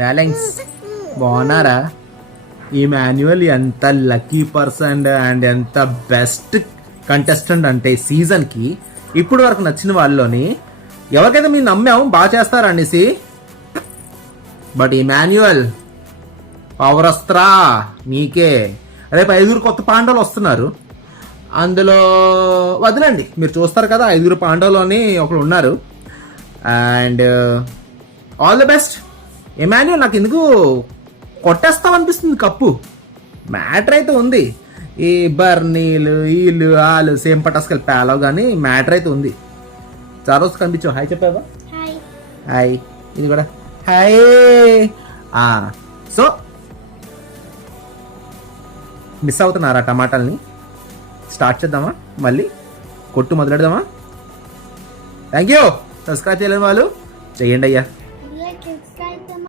Darlings బాగున్నారా? ఈ manual ఎంత లక్కీ పర్సన్ అండ్ ఎంత బెస్ట్ కంటెస్టెంట్ అంటే సీజన్కి ఇప్పుడు వరకు నచ్చిన వాళ్ళలోని ఎవరికైతే మీరు నమ్మాము బాగా చేస్తారు అనేసి, బట్ ఈ మాన్యువల్ పవర్ వస్త్రా మీకే. రేపు 5 కొత్త పాండవులు వస్తున్నారు. అందులో వదిలేండి, మీరు చూస్తారు కదా 5 పాండవులోని ఒకరు ఉన్నారు. And all the best Emmanuel. నాకు ఎందుకు కొట్టేస్తామనిపిస్తుంది కప్పు. మ్యాటర్ అయితే ఉంది. ఈ బర్నీలు వీళ్ళు వాళ్ళు సేమ్ పటాస్కల్ పేలవ్, కానీ మ్యాటర్ అయితే ఉంది. చాలా రోజు కనిపించావు. హాయ్ చెప్పావా? హాయ్. ఇది కూడా హాయ్. సో మిస్ అవుతున్నారా టమాటాలని? స్టార్ట్ చేద్దామా? మళ్ళీ కొట్టు మొదలెడదామా? Thank you. సబ్స్క్రైబ్ చేయలేని వాళ్ళు చేయండి అయ్యా.